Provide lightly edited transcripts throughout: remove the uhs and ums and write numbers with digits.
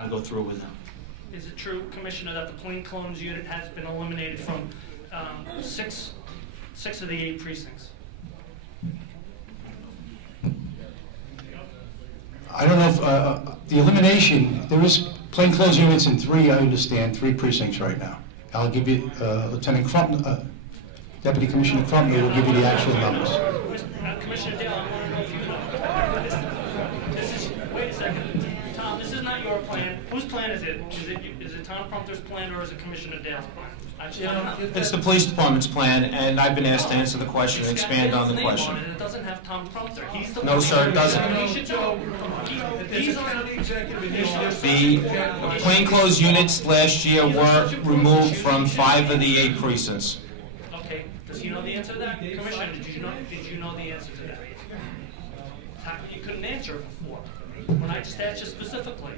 I'll go through with them. Is it true, Commissioner, that the plainclothes unit has been eliminated from six of the 8 precincts? I don't know if the elimination, there is plainclothes units in 3, I understand, 3 precincts right now. I'll give you, Lieutenant Krumpter, Deputy Commissioner Krumpter will give you the actual numbers. Commissioner Dale, I want to know if you know. Wait a second. Tom, this is not your plan. Whose plan is it? Is it Tom Krumpter's plan or is it Commissioner Dale's plan? It's the police department's plan, and I've been asked to answer the question and expand on the question. It doesn't have Tom Krumpter. He's the No, sir, it doesn't. The plainclothes units last year were removed from 5 of the 8 precincts. Okay, does he know the answer to that? Commissioner, did you know the answer to that? You couldn't answer it before. When I just asked you specifically.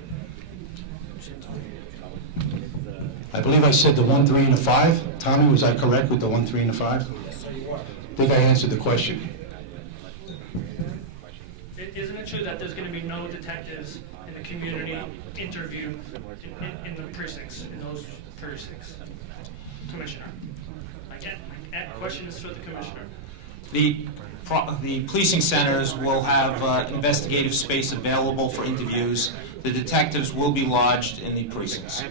I believe I said the 1, 3, and the 5. Tommy, was I correct with the 1, 3, and the 5? I think I answered the question. Isn't it true that there's going to be no detectives in the community interview in the precincts, in those precincts? Commissioner. Again, the question is for the Commissioner. The policing centers will have investigative space available for interviews. The detectives will be lodged in the precincts.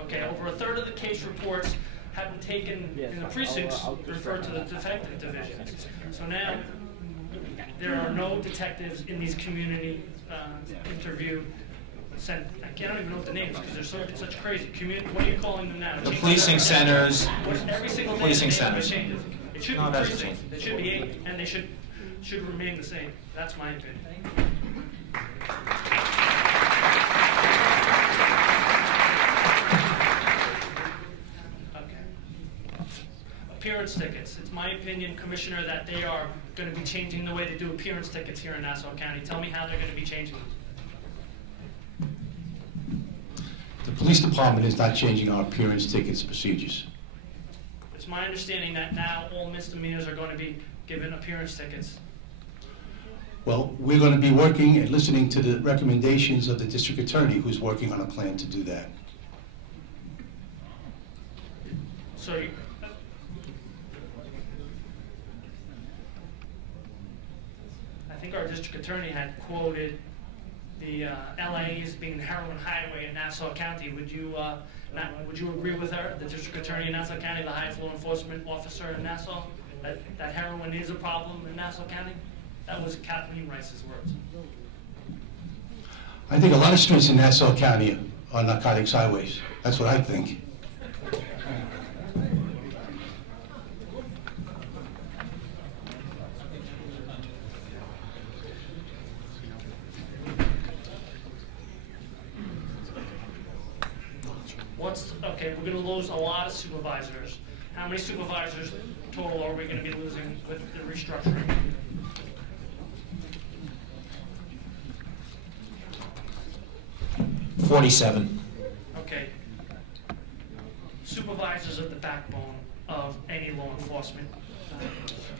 Okay, over a third of the case reports have been taken in the precincts referred to the detective divisions. So now there are no detectives in these community interview centers. I can't even know the names because they're it's such crazy. What are you calling them now? The policing centers. Every single policing centers. It should be precincts. It should be 8, and they should remain the same. That's my opinion. Appearance tickets. It's my opinion, Commissioner, that they are going to be changing the way they do appearance tickets here in Nassau County. Tell me how they're going to be changing them. The police department is not changing our appearance tickets procedures. It's my understanding that now all misdemeanors are going to be given appearance tickets. Well, we're going to be working and listening to the recommendations of the district attorney who's working on a plan to do that. So I think our district attorney had quoted the LA as being the heroin highway in Nassau County. Would you agree with her, the district attorney in Nassau County, the highest law enforcement officer in Nassau, that heroin is a problem in Nassau County? That was Kathleen Rice's words. I think a lot of streets in Nassau County are narcotics highways. That's what I think. Okay, we're going to lose a lot of supervisors. How many supervisors total are we going to be losing with the restructuring? $47. Okay. Supervisors are the backbone of any law enforcement.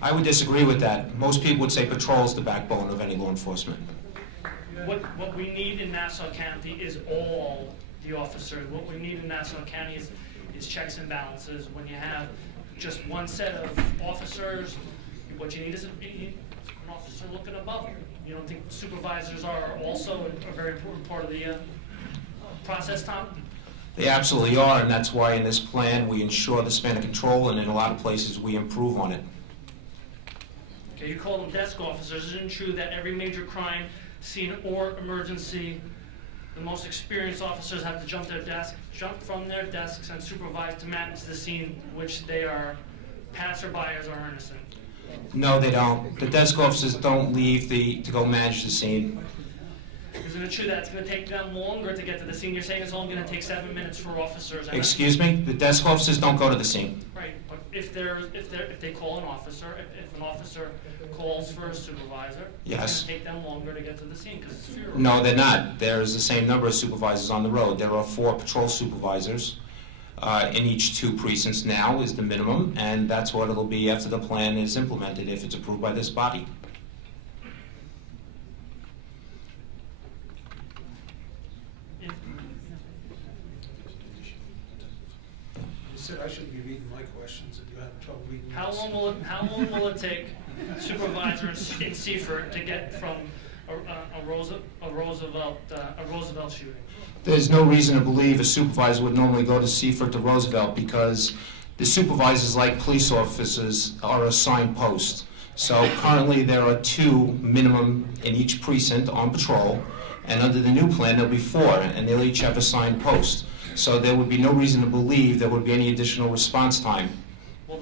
I would disagree with that. Most people would say patrol is the backbone of any law enforcement. What we need in Nassau County is all the officers. What we need in Nassau County is checks and balances. When you have just one set of officers, what you need is an officer looking above you. You don't think supervisors are also a very important part of the process, Tom? They absolutely are, and that's why in this plan we ensure the span of control, and in a lot of places we improve on it. Okay, you call them desk officers. Isn't it true that every major crime scene or emergency, the most experienced officers have to jump from their desks and supervise to manage the scene, which they are passerbyers or innocent? No, they don't. The desk officers don't leave to go manage the scene. Isn't it true that it's going to take them longer to get to the scene? You're saying it's only going to take 7 minutes for officers. Excuse me? The desk officers don't go to the scene. Right, but if they call an officer, if an officer calls for a supervisor, yes, it's going to take them longer to get to the scene because it's fewer. No, they're not. There's the same number of supervisors on the road. There are 4 patrol supervisors in each 2 precincts now is the minimum, and that's what it'll be after the plan is implemented if it's approved by this body. said I shouldn't be reading my questions, and you have trouble reading How yours. long will it take Supervisor in Seaford to get from a Roosevelt shooting? There's no reason to believe a supervisor would normally go to Seaford to Roosevelt because the supervisors, like police officers, are assigned posts. So currently there are 2 minimum in each precinct on patrol, and under the new plan there'll be 4, and they'll each have assigned posts. So there would be no reason to believe there would be any additional response time. Well,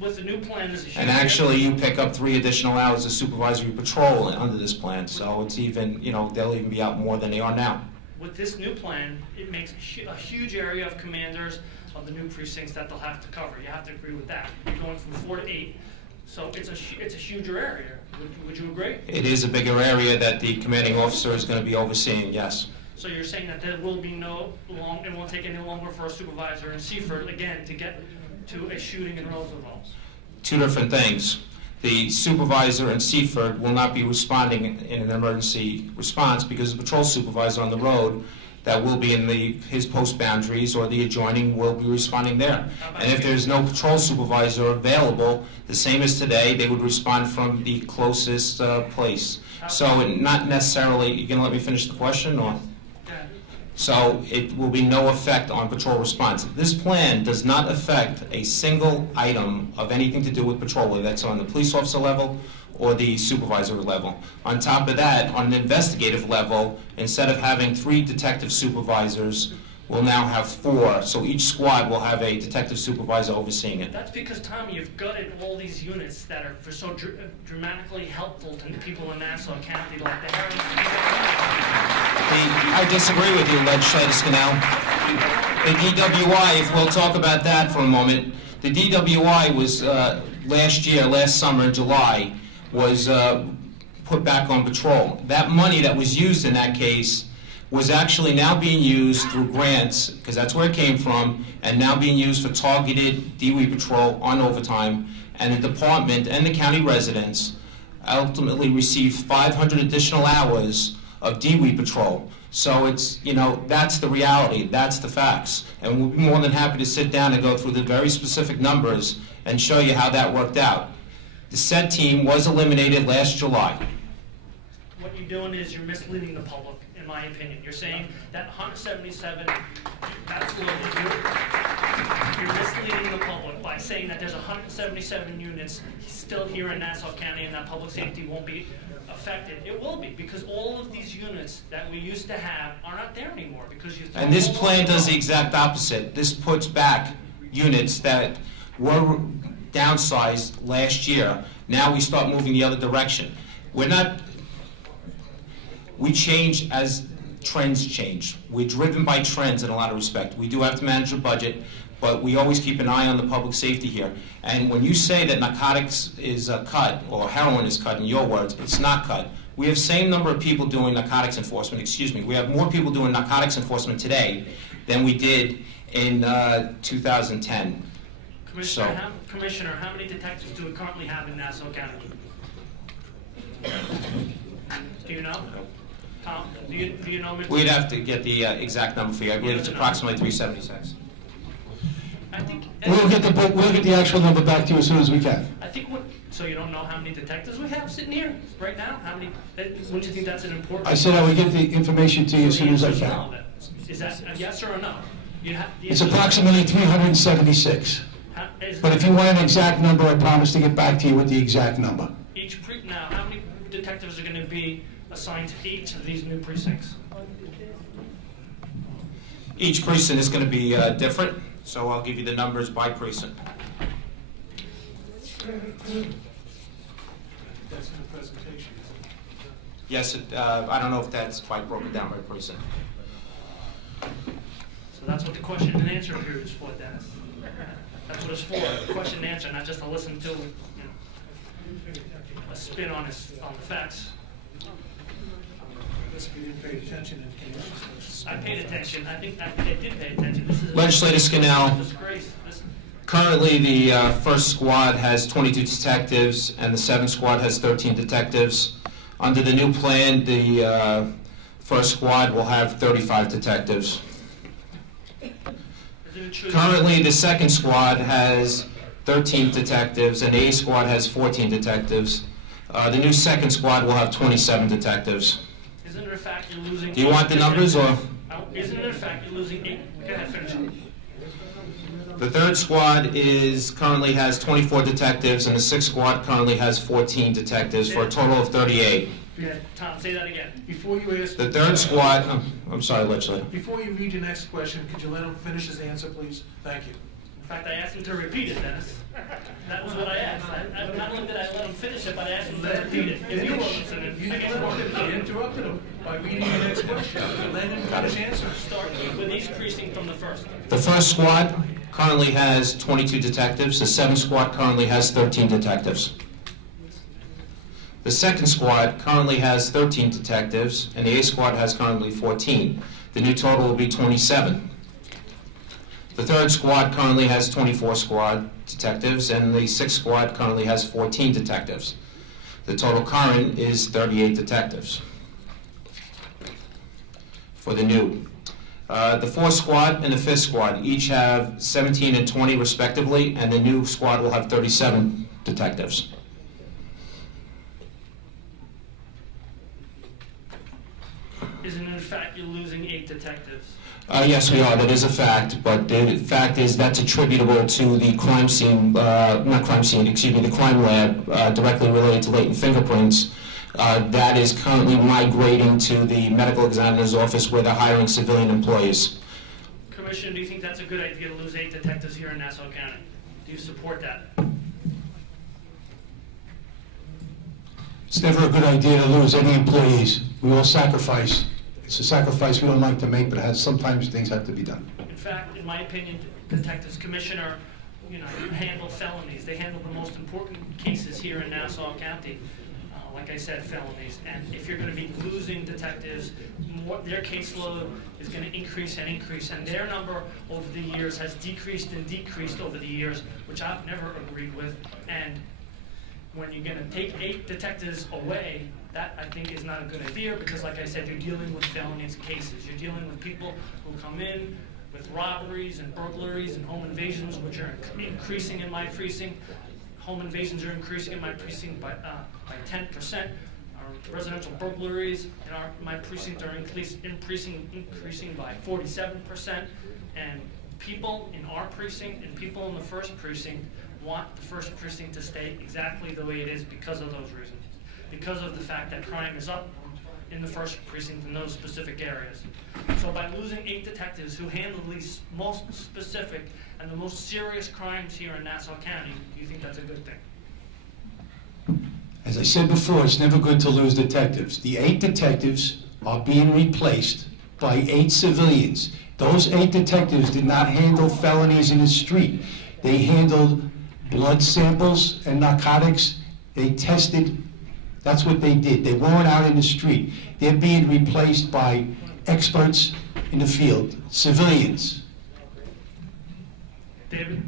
with the new plan, there's a huge... And actually, you pick up 3 additional hours of supervisory patrol under this plan, so it's even, they'll even be out more than they are now. With this new plan, it makes a huge area of commanders of the new precincts that they'll have to cover. You have to agree with that. You're going from 4 to 8, so it's a huger area. Would you agree? It is a bigger area that the commanding officer is going to be overseeing, yes. So you're saying that there will be it won't take any longer for a supervisor in Seaford, again, to get to a shooting in Roosevelt? 2 different things. The supervisor in Seaford will not be responding in an emergency response because the patrol supervisor on the road that will be in his post boundaries or the adjoining will be responding there. And if there's no patrol supervisor available, the same as today, they would respond from the closest place. So not necessarily, you going to let me finish the question? Or? So it will be no effect on patrol response. This plan does not affect a single item of anything to do with patrol, whether that's on the police officer level or the supervisor level. On top of that, on an investigative level, instead of having 3 detective supervisors, we'll now have 4. So each squad will have a detective supervisor overseeing it. That's because, Tommy, you've gutted all these units that are so dramatically helpful to people in Nassau County, like the I disagree with you, Legislator Scannell. The DWI, if we'll talk about that for a moment, the DWI was last summer in July, was put back on patrol. That money that was used in that case was actually now being used through grants, because that's where it came from, and now being used for targeted DWI patrol on overtime, and the department and the county residents ultimately received 500 additional hours of DWI patrol. So it's, that's the reality, that's the facts. And we'll be more than happy to sit down and go through the very specific numbers and show you how that worked out. The SET team was eliminated last July. What you're doing is you're misleading the public, in my opinion. You're saying that 177, you're misleading the public by saying that there's 177 units still here in Nassau County and that public safety won't be affected. It will be, because all of these units that we used to have are not there anymore. And this plan does the exact opposite. This puts back units that were downsized last year. Now we start moving the other direction. We change as trends change. We're driven by trends in a lot of respect. We do have to manage a budget, but we always keep an eye on the public safety here. And when you say that narcotics is cut, or heroin is cut in your words, it's not cut. We have the same number of people doing narcotics enforcement, we have more people doing narcotics enforcement today than we did in 2010. Commissioner, how many detectives do we currently have in Nassau County? Do you know? Tom, do you know? We'd have to get the exact number for you. I believe it's approximately 376. We'll get the actual number back to you as soon as we can. So you don't know how many detectives we have sitting here right now? Wouldn't you think that's an important? I said I would get the information to you as soon as I can. Is that a yes or a no? It's approximately 376. But if you want an exact number, I promise to get back to you with the exact number. Now, how many detectives are going to be assigned to each of these new precincts? Each precinct is going to be different, so I'll give you the numbers by precinct. That's in the presentation. Yes, I don't know if that's quite broken down by precinct. So that's what the question and answer period is for, Dennis. That's what it's for, question and answer, not just to listen to a spin on the facts. You didn't pay attention in I paid attention. I think I did pay attention. This is Legislator Scannell. Disgrace. Currently, the first squad has 22 detectives, and the 7th squad has 13 detectives. Under the new plan, the first squad will have 35 detectives. Isn't it true? Currently, the second squad has 13 detectives, and the A squad has 14 detectives. The new second squad will have 27 detectives. Isn't it a fact you're losing? Do you want the numbers, or? Isn't it a fact you're losing 8? Go ahead, finish it. The third squad currently has 24 detectives, and the sixth squad currently has 14 detectives, for a total of 38. Yeah, Tom, say that again. Before you ask... The third squad, I'm sorry, Legislator. Before you read your next question, could you let him finish his answer, please? Thank you. In fact, I asked him to repeat it, Dennis. That was what I asked. Not only did I let him finish it, but I asked him to repeat it. If you were listening, You I guess interrupted him by reading your next question. Let him finish answer. start with each precinct from the first. The first squad currently has 22 detectives. The seventh squad currently has 13 detectives. The second squad currently has 13 detectives, and the A squad has currently 14. The new total will be 27. The third squad currently has 24 squad detectives, and the sixth squad currently has 14 detectives. The total current is 38 detectives for the new. The fourth squad and the fifth squad each have 17 and 20 respectively, and the new squad will have 37 detectives. Isn't it a fact you're losing 8 detectives? Yes, we are. That is a fact, but the fact is that's attributable to the crime scene, not crime scene, excuse me, the crime lab directly related to latent fingerprints. That is currently migrating to the medical examiner's office where they're hiring civilian employees. Commissioner, do you think that's a good idea to lose 8 detectives here in Nassau County? Do you support that? It's never a good idea to lose any employees. We all sacrifice. It's a sacrifice we don't like to make, but sometimes things have to be done. In fact, in my opinion, detectives, Commissioner, handle felonies. They handle the most important cases here in Nassau County. Like I said, felonies. And if you're going to be losing detectives, their caseload is going to increase and increase. And their number over the years has decreased and decreased over the years, which I've never agreed with. And when you're going to take 8 detectives away, that I think is not a good idea, because like I said, you're dealing with felonies cases. You're dealing with people who come in with robberies and burglaries and home invasions, which are increasing in my precinct. Home invasions are increasing in my precinct by 10%. Our residential burglaries in my precinct are increasing by 47%. And people in our precinct and people in the first precinct want the first precinct to stay exactly the way it is because of those reasons. Because of the fact that crime is up in the first precinct in those specific areas. So by losing 8 detectives who handle these most specific and the most serious crimes here in Nassau County, do you think that's a good thing? As I said before, it's never good to lose detectives. The 8 detectives are being replaced by 8 civilians. Those 8 detectives did not handle felonies in the street. They handled blood samples and narcotics. They tested. That's what they did. They weren't out in the street. They're being replaced by experts in the field, civilians. David?